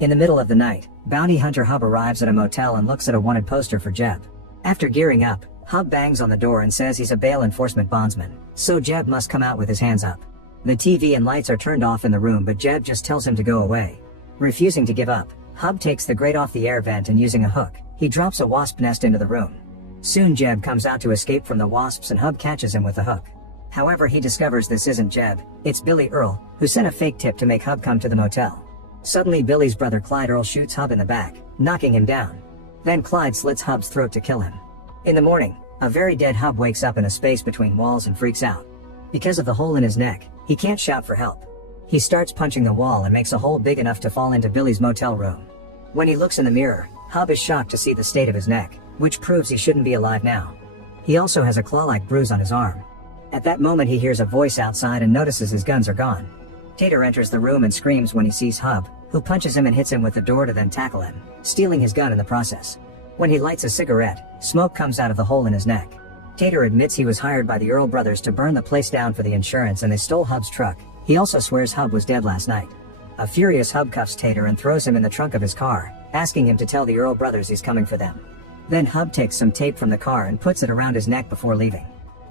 In the middle of the night, bounty hunter Hub arrives at a motel and looks at a wanted poster for Jeb. After gearing up, Hub bangs on the door and says he's a bail enforcement bondsman, so Jeb must come out with his hands up. The TV and lights are turned off in the room, but Jeb just tells him to go away. Refusing to give up, Hub takes the grate off the air vent and using a hook, he drops a wasp nest into the room. Soon Jeb comes out to escape from the wasps and Hub catches him with the hook. However, he discovers this isn't Jeb, it's Billy Earl, who sent a fake tip to make Hub come to the motel. Suddenly Billy's brother Clyde Earl shoots Hub in the back, knocking him down. Then Clyde slits Hub's throat to kill him. In the morning, a very dead Hub wakes up in a space between walls and freaks out. Because of the hole in his neck, he can't shout for help. He starts punching the wall and makes a hole big enough to fall into Billy's motel room. When he looks in the mirror, Hub is shocked to see the state of his neck, which proves he shouldn't be alive now. He also has a claw-like bruise on his arm. At that moment he hears a voice outside and notices his guns are gone. Tater enters the room and screams when he sees Hub, who punches him and hits him with the door to then tackle him, stealing his gun in the process. When he lights a cigarette, smoke comes out of the hole in his neck. Tater admits he was hired by the Earl brothers to burn the place down for the insurance and they stole Hub's truck. He also swears Hub was dead last night. A furious Hub cuffs Tater and throws him in the trunk of his car, asking him to tell the Earl brothers he's coming for them. Then Hub takes some tape from the car and puts it around his neck before leaving.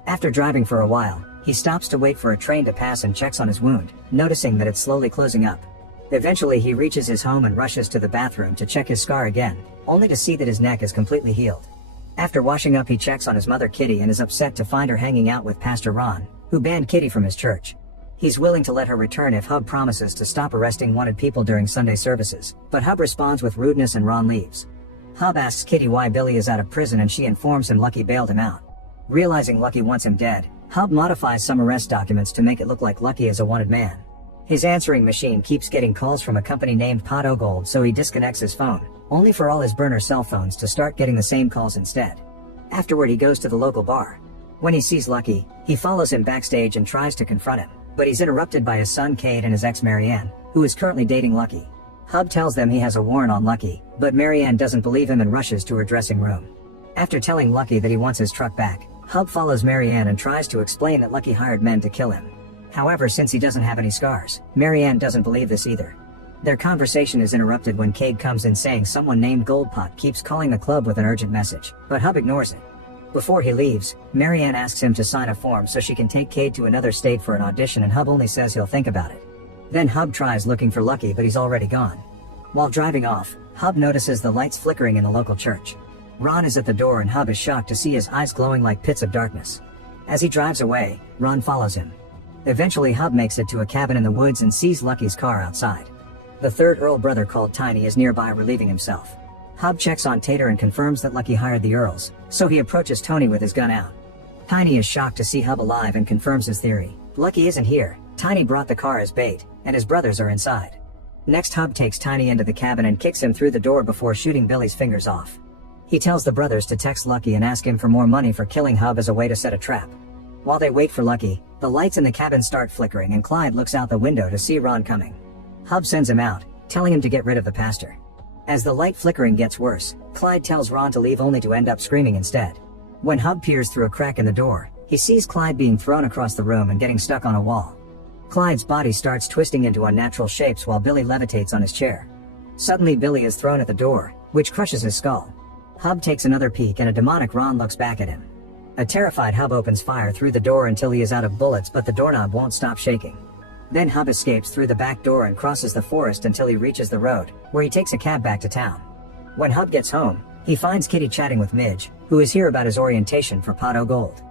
After driving for a while, he stops to wait for a train to pass and checks on his wound, noticing that it's slowly closing up. Eventually he reaches his home and rushes to the bathroom to check his scar again, only to see that his neck is completely healed. After washing up he checks on his mother Kitty and is upset to find her hanging out with Pastor Ron, who banned Kitty from his church. He's willing to let her return if Hub promises to stop arresting wanted people during Sunday services, but Hub responds with rudeness and Ron leaves. Hub asks Kitty why Billy is out of prison and she informs him Lucky bailed him out. Realizing Lucky wants him dead, Hub modifies some arrest documents to make it look like Lucky is a wanted man. His answering machine keeps getting calls from a company named Pot O Gold, so he disconnects his phone, only for all his burner cell phones to start getting the same calls instead. Afterward he goes to the local bar. When he sees Lucky, he follows him backstage and tries to confront him, but he's interrupted by his son Cade and his ex Marianne, who is currently dating Lucky. Hub tells them he has a warrant on Lucky, but Marianne doesn't believe him and rushes to her dressing room. After telling Lucky that he wants his truck back, Hub follows Marianne and tries to explain that Lucky hired men to kill him. However, since he doesn't have any scars, Marianne doesn't believe this either. Their conversation is interrupted when Cade comes in saying someone named Goldpot keeps calling the club with an urgent message, but Hub ignores it. Before he leaves, Marianne asks him to sign a form so she can take Cade to another state for an audition and Hub only says he'll think about it. Then Hub tries looking for Lucky but he's already gone. While driving off, Hub notices the lights flickering in the local church. Ron is at the door and Hub is shocked to see his eyes glowing like pits of darkness. As he drives away, Ron follows him. Eventually Hub makes it to a cabin in the woods and sees Lucky's car outside. The third Earl brother called Tiny is nearby relieving himself. Hub checks on Tater and confirms that Lucky hired the Earls, so he approaches Tony with his gun out. Tiny is shocked to see Hub alive and confirms his theory. Lucky isn't here, Tiny brought the car as bait, and his brothers are inside. Next Hub takes Tiny into the cabin and kicks him through the door before shooting Billy's fingers off. He tells the brothers to text Lucky and ask him for more money for killing Hub as a way to set a trap. While they wait for Lucky, the lights in the cabin start flickering and Clyde looks out the window to see Ron coming. Hub sends him out, telling him to get rid of the pastor. As the light flickering gets worse, Clyde tells Ron to leave only to end up screaming instead. When Hub peers through a crack in the door, he sees Clyde being thrown across the room and getting stuck on a wall. Clyde's body starts twisting into unnatural shapes while Billy levitates on his chair. Suddenly Billy is thrown at the door, which crushes his skull. Hub takes another peek and a demonic Ron looks back at him. A terrified Hub opens fire through the door until he is out of bullets, but the doorknob won't stop shaking. Then Hub escapes through the back door and crosses the forest until he reaches the road, where he takes a cab back to town. When Hub gets home, he finds Kitty chatting with Midge, who is here about his orientation for Pot O Gold.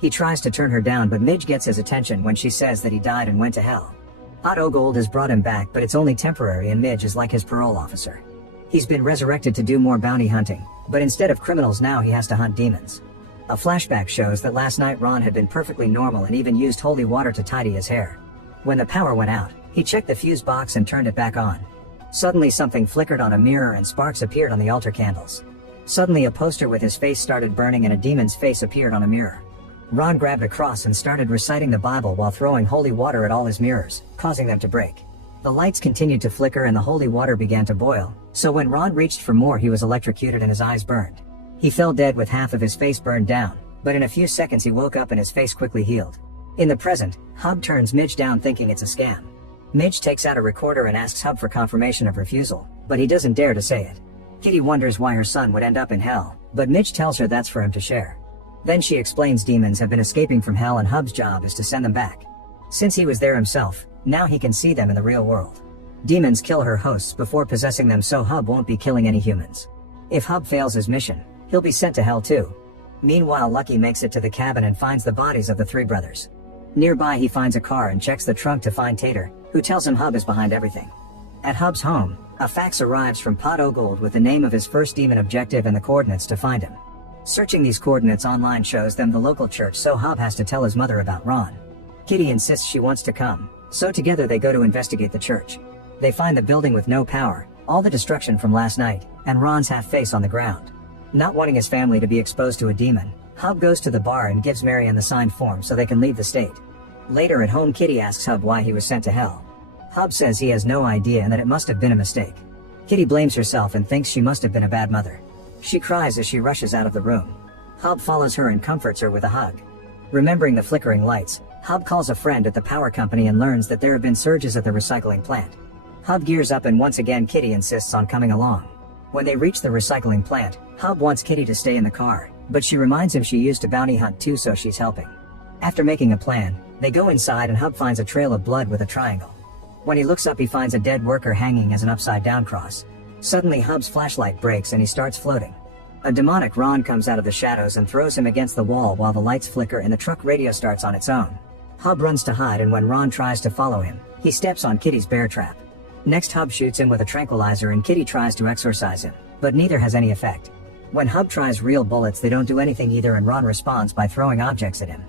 He tries to turn her down, but Midge gets his attention when she says that he died and went to hell. Pot O Gold has brought him back, but it's only temporary and Midge is like his parole officer. He's been resurrected to do more bounty hunting, but instead of criminals now he has to hunt demons. A flashback shows that last night Ron had been perfectly normal and even used holy water to tidy his hair. When the power went out, he checked the fuse box and turned it back on. Suddenly something flickered on a mirror and sparks appeared on the altar candles. Suddenly a poster with his face started burning and a demon's face appeared on a mirror. Ron grabbed a cross and started reciting the Bible while throwing holy water at all his mirrors, causing them to break. The lights continued to flicker and the holy water began to boil, so when Ron reached for more he was electrocuted and his eyes burned. He fell dead with half of his face burned down, but in a few seconds he woke up and his face quickly healed. In the present, Hub turns Midge down thinking it's a scam. Midge takes out a recorder and asks Hub for confirmation of refusal, but he doesn't dare to say it. Kitty wonders why her son would end up in hell, but Midge tells her that's for him to share. Then she explains demons have been escaping from hell and Hub's job is to send them back. Since he was there himself, now he can see them in the real world. Demons kill her hosts before possessing them, so Hub won't be killing any humans. If Hub fails his mission, he'll be sent to hell too. Meanwhile, Lucky makes it to the cabin and finds the bodies of the three brothers. Nearby he finds a car and checks the trunk to find Tater, who tells him Hub is behind everything. At Hub's home, a fax arrives from Pot O'Gold with the name of his first demon objective and the coordinates to find him. Searching these coordinates online shows them the local church, so Hub has to tell his mother about Ron. Kitty insists she wants to come, so together they go to investigate the church. They find the building with no power, all the destruction from last night, and Ron's half-face on the ground. Not wanting his family to be exposed to a demon, Hub goes to the bar and gives Marianne the signed form so they can leave the state. Later at home, Kitty asks Hub why he was sent to hell. Hub says he has no idea and that it must have been a mistake. Kitty blames herself and thinks she must have been a bad mother. She cries as she rushes out of the room. Hub follows her and comforts her with a hug. Remembering the flickering lights, Hub calls a friend at the power company and learns that there have been surges at the recycling plant. Hub gears up and once again Kitty insists on coming along. When they reach the recycling plant, Hub wants Kitty to stay in the car, but she reminds him she used to bounty hunt too, so she's helping. After making a plan, they go inside and Hub finds a trail of blood with a triangle. When he looks up, he finds a dead worker hanging as an upside-down cross. Suddenly Hub's flashlight breaks and he starts floating. A demonic Ron comes out of the shadows and throws him against the wall while the lights flicker and the truck radio starts on its own. Hub runs to hide, and when Ron tries to follow him, he steps on Kitty's bear trap. Next, Hub shoots him with a tranquilizer and Kitty tries to exorcise him, but neither has any effect. When Hub tries real bullets, they don't do anything either, and Ron responds by throwing objects at him.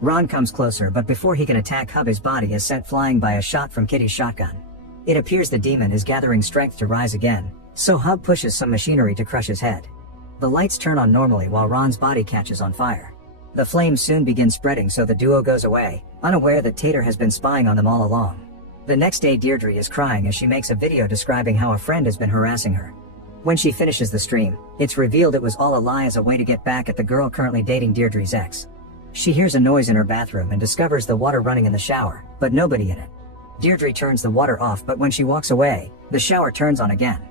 Ron comes closer, but before he can attack Hub, his body is sent flying by a shot from Kitty's shotgun. It appears the demon is gathering strength to rise again, so Hub pushes some machinery to crush his head. The lights turn on normally while Ron's body catches on fire. The flames soon begin spreading, so the duo goes away, unaware that Tater has been spying on them all along. The next day, Deirdre is crying as she makes a video describing how a friend has been harassing her. When she finishes the stream, it's revealed it was all a lie as a way to get back at the girl currently dating Deirdre's ex. She hears a noise in her bathroom and discovers the water running in the shower, but nobody in it. Deirdre turns the water off, but when she walks away, the shower turns on again.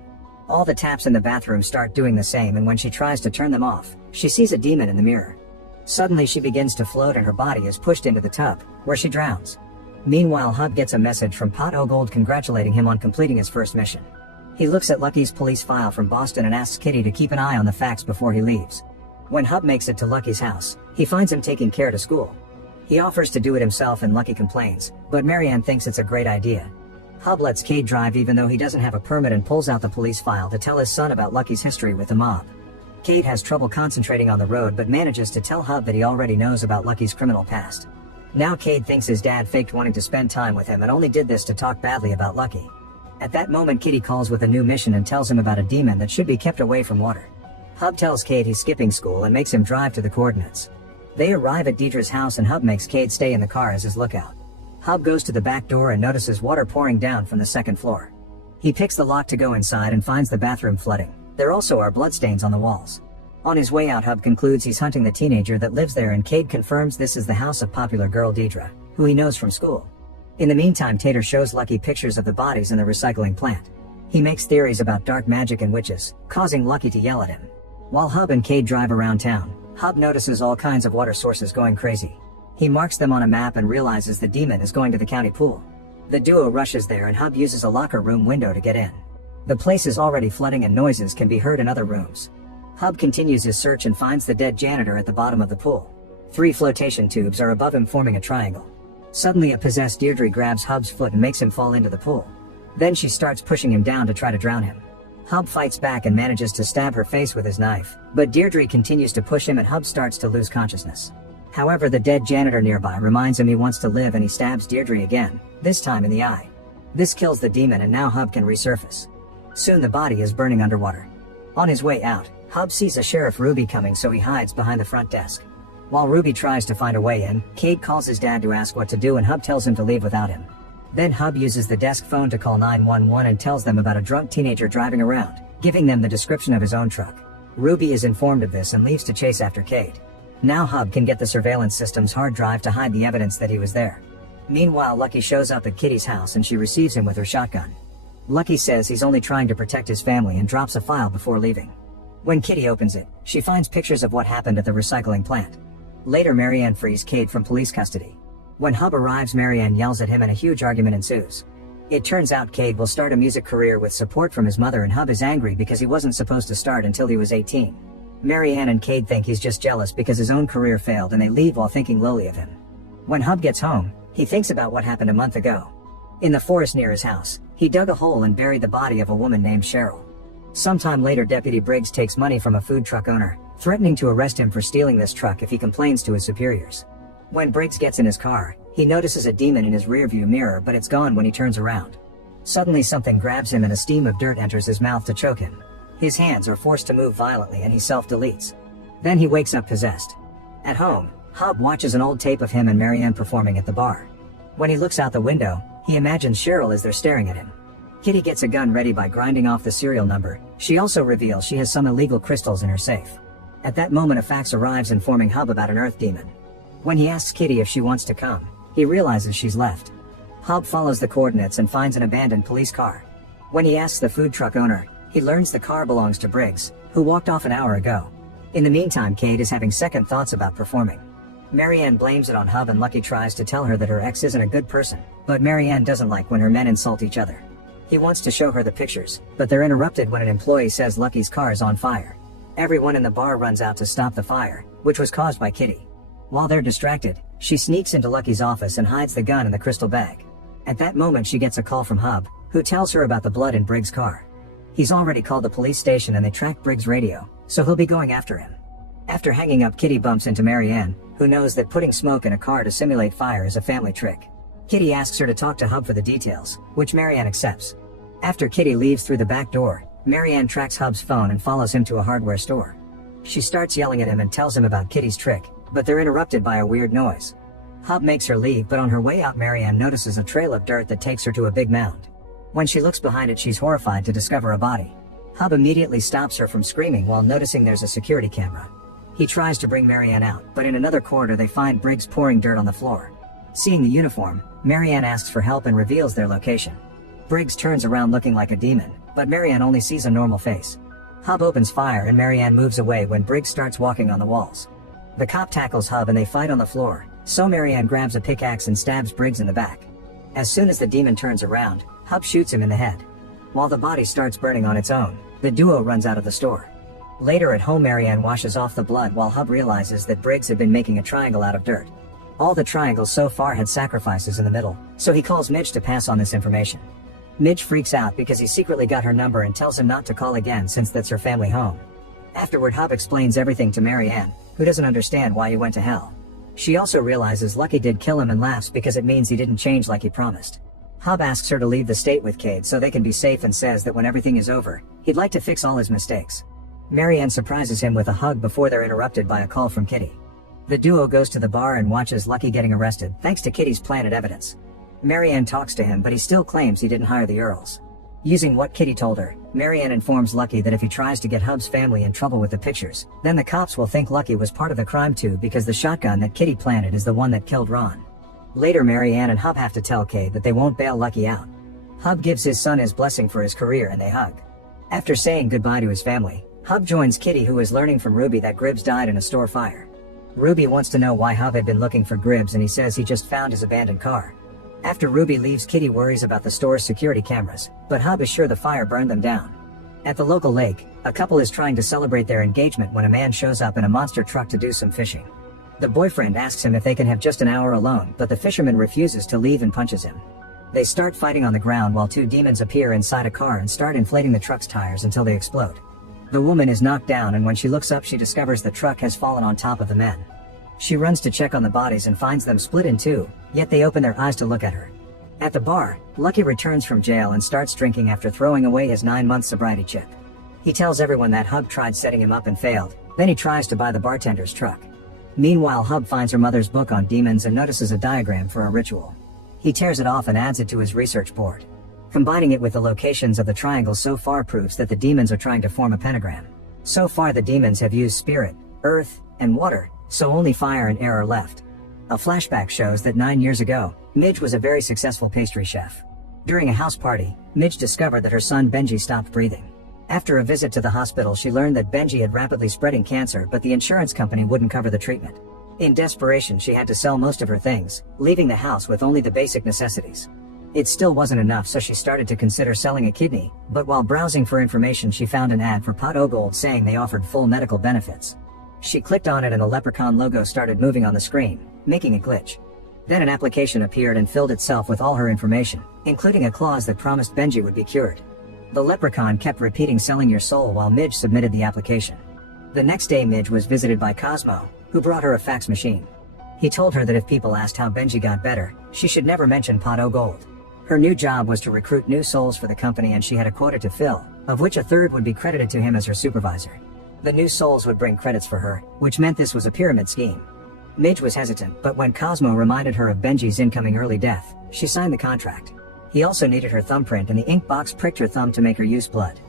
All the taps in the bathroom start doing the same, and when she tries to turn them off, she sees a demon in the mirror. Suddenly she begins to float and her body is pushed into the tub, where she drowns. Meanwhile, Hub gets a message from Pot O'Gold congratulating him on completing his first mission. He looks at Lucky's police file from Boston and asks Kitty to keep an eye on the fax before he leaves. When Hub makes it to Lucky's house, he finds him taking Care to school. He offers to do it himself and Lucky complains, but Marianne thinks it's a great idea. Hub lets Cade drive even though he doesn't have a permit and pulls out the police file to tell his son about Lucky's history with the mob. Cade has trouble concentrating on the road but manages to tell Hub that he already knows about Lucky's criminal past. Now Cade thinks his dad faked wanting to spend time with him and only did this to talk badly about Lucky. At that moment, Kitty calls with a new mission and tells him about a demon that should be kept away from water. Hub tells Cade he's skipping school and makes him drive to the coordinates. They arrive at Deirdre's house and Hub makes Cade stay in the car as his lookout. Hub goes to the back door and notices water pouring down from the second floor. He picks the lock to go inside and finds the bathroom flooding. There also are bloodstains on the walls. On his way out, Hub concludes he's hunting the teenager that lives there, and Cade confirms this is the house of popular girl Deirdre, who he knows from school. In the meantime, Tater shows Lucky pictures of the bodies in the recycling plant. He makes theories about dark magic and witches, causing Lucky to yell at him. While Hub and Cade drive around town, Hub notices all kinds of water sources going crazy. He marks them on a map and realizes the demon is going to the county pool. The duo rushes there and Hub uses a locker room window to get in. The place is already flooding and noises can be heard in other rooms. Hub continues his search and finds the dead janitor at the bottom of the pool. 3 flotation tubes are above him, forming a triangle. Suddenly a possessed Deirdre grabs Hub's foot and makes him fall into the pool. Then she starts pushing him down to try to drown him. Hub fights back and manages to stab her face with his knife, but Deirdre continues to push him and Hub starts to lose consciousness. However, the dead janitor nearby reminds him he wants to live and he stabs Deirdre again, this time in the eye. This kills the demon and now Hub can resurface. Soon the body is burning underwater. On his way out, Hub sees a Sheriff Ruby coming, so he hides behind the front desk. While Ruby tries to find a way in, Cade calls his dad to ask what to do and Hub tells him to leave without him. Then Hub uses the desk phone to call 911 and tells them about a drunk teenager driving around, giving them the description of his own truck. Ruby is informed of this and leaves to chase after Cade. Now Hub can get the surveillance system's hard drive to hide the evidence that he was there. Meanwhile, Lucky shows up at Kitty's house and she receives him with her shotgun. Lucky says he's only trying to protect his family and drops a file before leaving. When Kitty opens it, she finds pictures of what happened at the recycling plant. Later, Marianne frees Cade from police custody. When Hub arrives, Marianne yells at him and a huge argument ensues. It turns out Cade will start a music career with support from his mother, and Hub is angry because he wasn't supposed to start until he was 18. Marianne and Cade think he's just jealous because his own career failed, and they leave while thinking lowly of him. When Hub gets home, he thinks about what happened a month ago. In the forest near his house, he dug a hole and buried the body of a woman named Cheryl. Sometime later, Deputy Briggs takes money from a food truck owner, threatening to arrest him for stealing this truck if he complains to his superiors. When Briggs gets in his car, he notices a demon in his rearview mirror, but it's gone when he turns around. Suddenly something grabs him and a steam of dirt enters his mouth to choke him. His hands are forced to move violently and he self-deletes. Then he wakes up possessed. At home, Hub watches an old tape of him and Marianne performing at the bar. When he looks out the window, he imagines Cheryl as they're staring at him. Kitty gets a gun ready by grinding off the serial number. She also reveals she has some illegal crystals in her safe. At that moment, a fax arrives informing Hub about an earth demon. When he asks Kitty if she wants to come, he realizes she's left. Hub follows the coordinates and finds an abandoned police car. When he asks the food truck owner, he learns the car belongs to Briggs, who walked off an hour ago. In the meantime, Cade is having second thoughts about performing. Marianne blames it on Hub and Lucky tries to tell her that her ex isn't a good person, but Marianne doesn't like when her men insult each other. He wants to show her the pictures, but they're interrupted when an employee says Lucky's car is on fire. Everyone in the bar runs out to stop the fire, which was caused by Kitty. While they're distracted, she sneaks into Lucky's office and hides the gun in the crystal bag. At that moment, she gets a call from Hub, who tells her about the blood in Briggs' car. He's already called the police station and they track Briggs' radio, so he'll be going after him. After hanging up, Kitty bumps into Marianne, who knows that putting smoke in a car to simulate fire is a family trick. Kitty asks her to talk to Hub for the details, which Marianne accepts. After Kitty leaves through the back door, Marianne tracks Hub's phone and follows him to a hardware store. She starts yelling at him and tells him about Kitty's trick, but they're interrupted by a weird noise. Hub makes her leave, but on her way out, Marianne notices a trail of dirt that takes her to a big mound. When she looks behind it, she's horrified to discover a body. Hub immediately stops her from screaming while noticing there's a security camera. He tries to bring Marianne out, but in another corridor they find Briggs pouring dirt on the floor. Seeing the uniform, Marianne asks for help and reveals their location. Briggs turns around looking like a demon, but Marianne only sees a normal face. Hub opens fire and Marianne moves away when Briggs starts walking on the walls. The cop tackles Hub and they fight on the floor, so Marianne grabs a pickaxe and stabs Briggs in the back. As soon as the demon turns around, Hub shoots him in the head. While the body starts burning on its own, the duo runs out of the store. Later at home, Marianne washes off the blood while Hub realizes that Briggs had been making a triangle out of dirt. All the triangles so far had sacrifices in the middle, so he calls Midge to pass on this information. Midge freaks out because he secretly got her number and tells him not to call again since that's her family home. Afterward, Hub explains everything to Marianne, who doesn't understand why he went to hell. She also realizes Lucky did kill him and laughs because it means he didn't change like he promised. Hub asks her to leave the state with Cade so they can be safe and says that when everything is over, he'd like to fix all his mistakes. Marianne surprises him with a hug before they're interrupted by a call from Kitty. The duo goes to the bar and watches Lucky getting arrested thanks to Kitty's planted evidence. Marianne talks to him, but he still claims he didn't hire the Earls. Using what Kitty told her, Marianne informs Lucky that if he tries to get Hub's family in trouble with the pictures, then the cops will think Lucky was part of the crime too, because the shotgun that Kitty planted is the one that killed Ron. Later, Marianne and Hub have to tell Cade that they won't bail Lucky out. Hub gives his son his blessing for his career and they hug. After saying goodbye to his family, Hub joins Kitty, who is learning from Ruby that Gribbs died in a store fire. Ruby wants to know why Hub had been looking for Gribbs and he says he just found his abandoned car. After Ruby leaves, Kitty worries about the store's security cameras, but Hub is sure the fire burned them down. At the local lake, a couple is trying to celebrate their engagement when a man shows up in a monster truck to do some fishing. The boyfriend asks him if they can have just an hour alone, but the fisherman refuses to leave and punches him. They start fighting on the ground while two demons appear inside a car and start inflating the truck's tires until they explode. The woman is knocked down and when she looks up she discovers the truck has fallen on top of the men. She runs to check on the bodies and finds them split in two, yet they open their eyes to look at her. At the bar, Lucky returns from jail and starts drinking after throwing away his 9-month sobriety chip. He tells everyone that Hub tried setting him up and failed, then he tries to buy the bartender's truck. Meanwhile, Hub finds her mother's book on demons and notices a diagram for a ritual. He tears it off and adds it to his research board. Combining it with the locations of the triangles so far proves that the demons are trying to form a pentagram. So far the demons have used spirit, earth, and water, so only fire and air are left. A flashback shows that 9 years ago, Midge was a very successful pastry chef. During a house party, Midge discovered that her son Benji stopped breathing. After a visit to the hospital, she learned that Benji had rapidly spreading cancer, but the insurance company wouldn't cover the treatment. In desperation, she had to sell most of her things, leaving the house with only the basic necessities. It still wasn't enough, so she started to consider selling a kidney, but while browsing for information she found an ad for Pot O Gold saying they offered full medical benefits. She clicked on it and a leprechaun logo started moving on the screen, making a glitch. Then an application appeared and filled itself with all her information, including a clause that promised Benji would be cured. The leprechaun kept repeating selling your soul while Midge submitted the application. The next day Midge was visited by Cosmo, who brought her a fax machine. He told her that if people asked how Benji got better, she should never mention Pot O Gold. Her new job was to recruit new souls for the company and she had a quota to fill, of which a third would be credited to him as her supervisor. The new souls would bring credits for her, which meant this was a pyramid scheme. Midge was hesitant, but when Cosmo reminded her of Benji's incoming early death, she signed the contract. He also needed her thumbprint and the ink box pricked her thumb to make her use blood.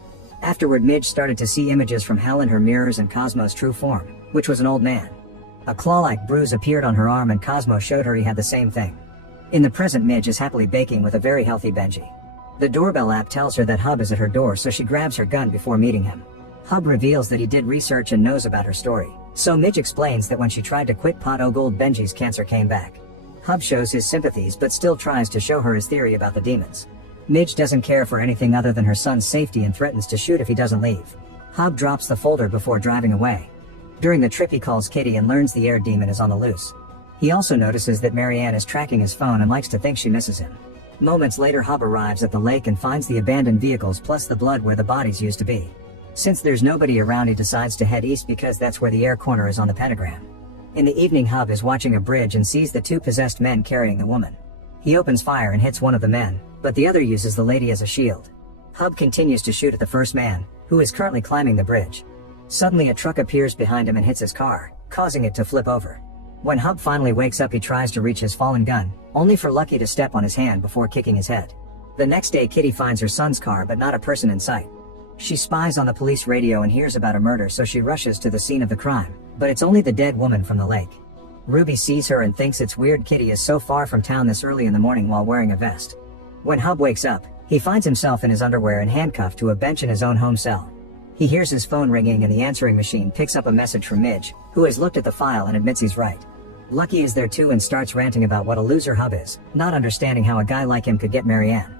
Afterward, Midge started to see images from hell in her mirrors and Cosmo's true form, which was an old man. A claw-like bruise appeared on her arm and Cosmo showed her he had the same thing. In the present, Midge is happily baking with a very healthy Benji. The doorbell app tells her that Hub is at her door, so she grabs her gun before meeting him. Hub reveals that he did research and knows about her story, so Midge explains that when she tried to quit Pot O Gold, Benji's cancer came back. Hub shows his sympathies but still tries to show her his theory about the demons. Midge doesn't care for anything other than her son's safety and threatens to shoot if he doesn't leave. Hub drops the folder before driving away. During the trip he calls Kitty and learns the air demon is on the loose. He also notices that Marianne is tracking his phone and likes to think she misses him. Moments later, Hub arrives at the lake and finds the abandoned vehicles plus the blood where the bodies used to be. Since there's nobody around, he decides to head east because that's where the air corner is on the pentagram. In the evening, Hub is watching a bridge and sees the two possessed men carrying the woman. He opens fire and hits one of the men, but the other uses the lady as a shield. Hub continues to shoot at the first man, who is currently climbing the bridge. Suddenly a truck appears behind him and hits his car, causing it to flip over. When Hub finally wakes up, he tries to reach his fallen gun, only for Lucky to step on his hand before kicking his head. The next day, Kitty finds her son's car but not a person in sight. She spies on the police radio and hears about a murder, so she rushes to the scene of the crime, but it's only the dead woman from the lake. Ruby sees her and thinks it's weird Kitty is so far from town this early in the morning while wearing a vest. When Hub wakes up, he finds himself in his underwear and handcuffed to a bench in his own home cell. He hears his phone ringing and the answering machine picks up a message from Midge, who has looked at the file and admits he's right. Lucky is there too and starts ranting about what a loser Hub is, not understanding how a guy like him could get Marianne.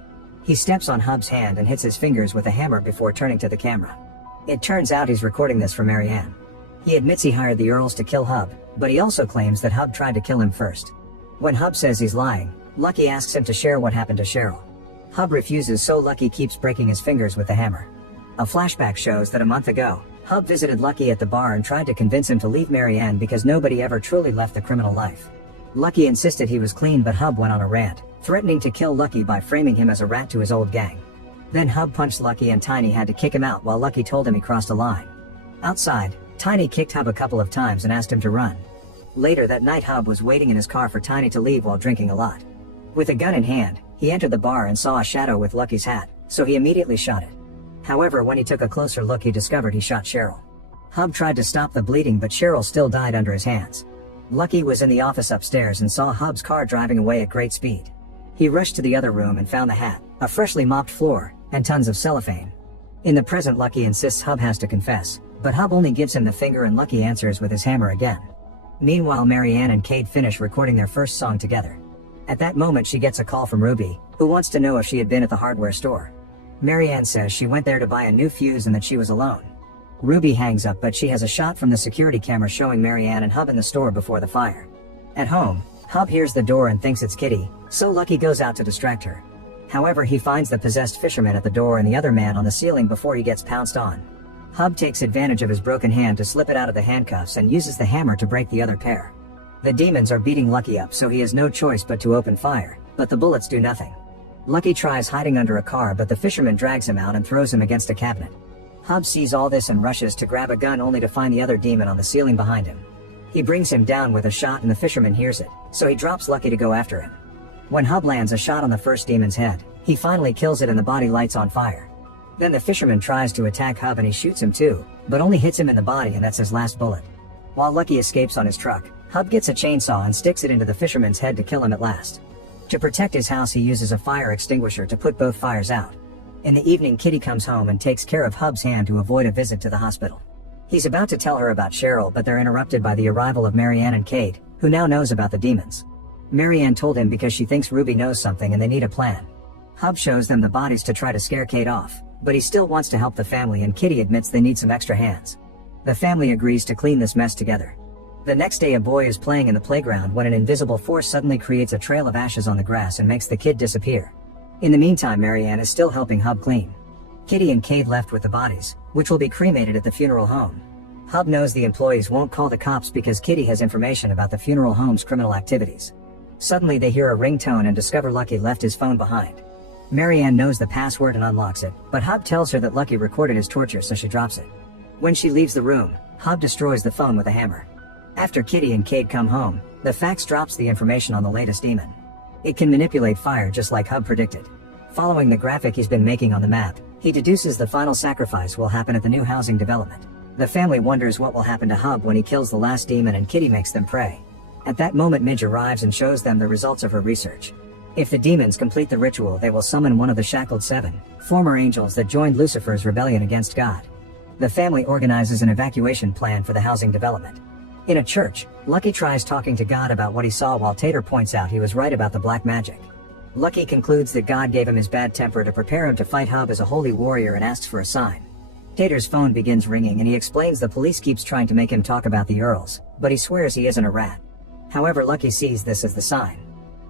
He steps on Hub's hand and hits his fingers with a hammer before turning to the camera. It turns out he's recording this for Marianne. He admits he hired the Earls to kill Hub, but he also claims that Hub tried to kill him first. When Hub says he's lying, Lucky asks him to share what happened to Cheryl. Hub refuses, so Lucky keeps breaking his fingers with the hammer. A flashback shows that a month ago, Hub visited Lucky at the bar and tried to convince him to leave Marianne because nobody ever truly left the criminal life. Lucky insisted he was clean, but Hub went on a rant, threatening to kill Lucky by framing him as a rat to his old gang. Then Hub punched Lucky and Tiny had to kick him out while Lucky told him he crossed a line. Outside, Tiny kicked Hub a couple of times and asked him to run. Later that night, Hub was waiting in his car for Tiny to leave while drinking a lot. With a gun in hand, he entered the bar and saw a shadow with Lucky's hat, so he immediately shot it. However, when he took a closer look, he discovered he shot Cheryl. Hub tried to stop the bleeding, but Cheryl still died under his hands. Lucky was in the office upstairs and saw Hub's car driving away at great speed. He rushed to the other room and found the hat, a freshly mopped floor, and tons of cellophane. In the present, Lucky insists Hub has to confess, but Hub only gives him the finger and Lucky answers with his hammer again. Meanwhile, Marianne and Cade finish recording their first song together. At that moment, she gets a call from Ruby, who wants to know if she had been at the hardware store. Marianne says she went there to buy a new fuse and that she was alone. Ruby hangs up, but she has a shot from the security camera showing Marianne and Hub in the store before the fire. At home, Hub hears the door and thinks it's Kitty, so Lucky goes out to distract her. However, he finds the possessed fisherman at the door and the other man on the ceiling before he gets pounced on. Hub takes advantage of his broken hand to slip it out of the handcuffs and uses the hammer to break the other pair. The demons are beating Lucky up, so he has no choice but to open fire, but the bullets do nothing. Lucky tries hiding under a car, but the fisherman drags him out and throws him against a cabinet. Hub sees all this and rushes to grab a gun, only to find the other demon on the ceiling behind him. He brings him down with a shot and the fisherman hears it, so he drops Lucky to go after him. When Hub lands a shot on the first demon's head, he finally kills it and the body lights on fire. Then the fisherman tries to attack Hub and he shoots him too, but only hits him in the body, and that's his last bullet. While Lucky escapes on his truck, Hub gets a chainsaw and sticks it into the fisherman's head to kill him at last. To protect his house, he uses a fire extinguisher to put both fires out. In the evening, Kitty comes home and takes care of Hub's hand to avoid a visit to the hospital. He's about to tell her about Cheryl, but they're interrupted by the arrival of Marianne and Kate, who now knows about the demons. Marianne told him because she thinks Ruby knows something and they need a plan. Hub shows them the bodies to try to scare Kate off, but he still wants to help the family, and Kitty admits they need some extra hands. The family agrees to clean this mess together. The next day, a boy is playing in the playground when an invisible force suddenly creates a trail of ashes on the grass and makes the kid disappear. In the meantime, Marianne is still helping Hub clean. Kitty and Kate left with the bodies, which will be cremated at the funeral home. Hub knows the employees won't call the cops because Kitty has information about the funeral home's criminal activities. Suddenly they hear a ringtone and discover Lucky left his phone behind. Marianne knows the password and unlocks it, but Hub tells her that Lucky recorded his torture, so she drops it. When she leaves the room, Hub destroys the phone with a hammer. After Kitty and Kate come home, the fax drops the information on the latest demon. It can manipulate fire just like Hub predicted. Following the graphic he's been making on the map, he deduces the final sacrifice will happen at the new housing development. The family wonders what will happen to Hub when he kills the last demon, and Kitty makes them pray. At that moment, Midge arrives and shows them the results of her research. If the demons complete the ritual, they will summon one of the shackled 7 former angels that joined Lucifer's rebellion against God. The family organizes an evacuation plan for the housing development. In a church, Lucky tries talking to God about what he saw, while Tater points out he was right about the black magic. Lucky concludes that God gave him his bad temper to prepare him to fight Hub as a holy warrior and asks for a sign. Tater's phone begins ringing and he explains the police keeps trying to make him talk about the Earls, but he swears he isn't a rat. However, Lucky sees this as the sign.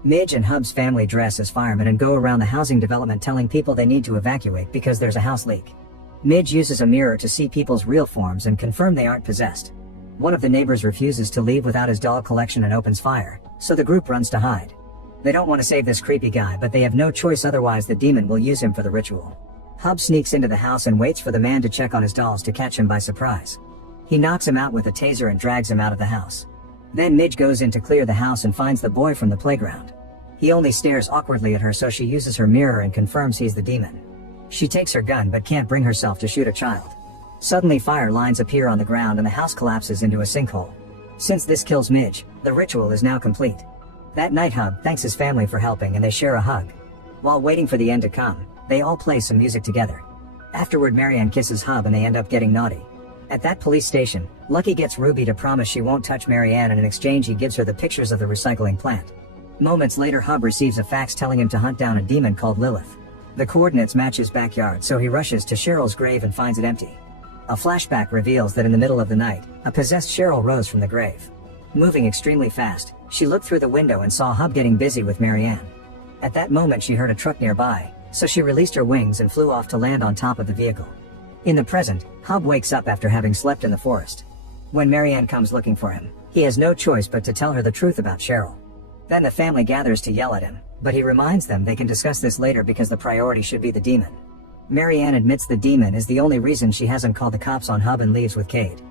Midge and Hub's family dress as firemen and go around the housing development telling people they need to evacuate because there's a house leak. Midge uses a mirror to see people's real forms and confirm they aren't possessed. One of the neighbors refuses to leave without his doll collection and opens fire, so the group runs to hide. They don't want to save this creepy guy, but they have no choice, otherwise the demon will use him for the ritual. Hub sneaks into the house and waits for the man to check on his dolls to catch him by surprise. He knocks him out with a taser and drags him out of the house. Then Midge goes in to clear the house and finds the boy from the playground. He only stares awkwardly at her, so she uses her mirror and confirms he's the demon. She takes her gun but can't bring herself to shoot a child. Suddenly fire lines appear on the ground and the house collapses into a sinkhole. Since this kills Midge, the ritual is now complete. That night Hub thanks his family for helping and they share a hug. While waiting for the end to come, they all play some music together. Afterward, Marianne kisses Hub and they end up getting naughty. At that police station, Lucky gets Ruby to promise she won't touch Marianne, and in exchange he gives her the pictures of the recycling plant. Moments later, Hub receives a fax telling him to hunt down a demon called Lilith. The coordinates match his backyard, so he rushes to Cheryl's grave and finds it empty. A flashback reveals that in the middle of the night, a possessed Cheryl rose from the grave. Moving extremely fast, she looked through the window and saw Hub getting busy with Marianne. At that moment she heard a truck nearby, so she released her wings and flew off to land on top of the vehicle. In the present, Hub wakes up after having slept in the forest. When Marianne comes looking for him, he has no choice but to tell her the truth about Cheryl. Then the family gathers to yell at him, but he reminds them they can discuss this later because the priority should be the demon. Marianne admits the demon is the only reason she hasn't called the cops on Hub and leaves with Kate.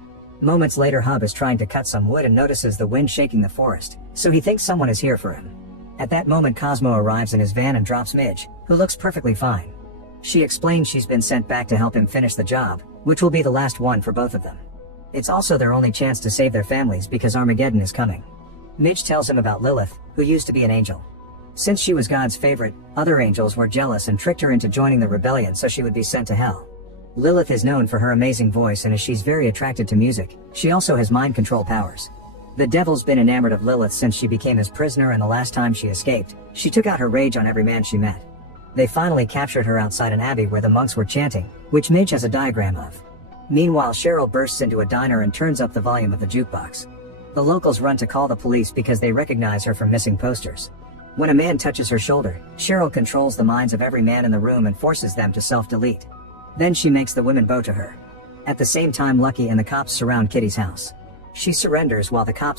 Moments later, Hub is trying to cut some wood and notices the wind shaking the forest, so he thinks someone is here for him. At that moment, Cosmo arrives in his van and drops Midge, who looks perfectly fine. She explains she's been sent back to help him finish the job, which will be the last one for both of them. It's also their only chance to save their families because Armageddon is coming. Midge tells him about Lilith, who used to be an angel. Since she was God's favorite, other angels were jealous and tricked her into joining the rebellion so she would be sent to hell. Lilith is known for her amazing voice, and as she's very attracted to music, she also has mind control powers. The devil's been enamored of Lilith since she became his prisoner, and the last time she escaped, she took out her rage on every man she met. They finally captured her outside an abbey where the monks were chanting, which Midge has a diagram of. Meanwhile, Cheryl bursts into a diner and turns up the volume of the jukebox. The locals run to call the police because they recognize her from missing posters. When a man touches her shoulder, Cheryl controls the minds of every man in the room and forces them to self-delete. Then she makes the women bow to her. At the same time, Lucky and the cops surround Kitty's house. She surrenders while the cops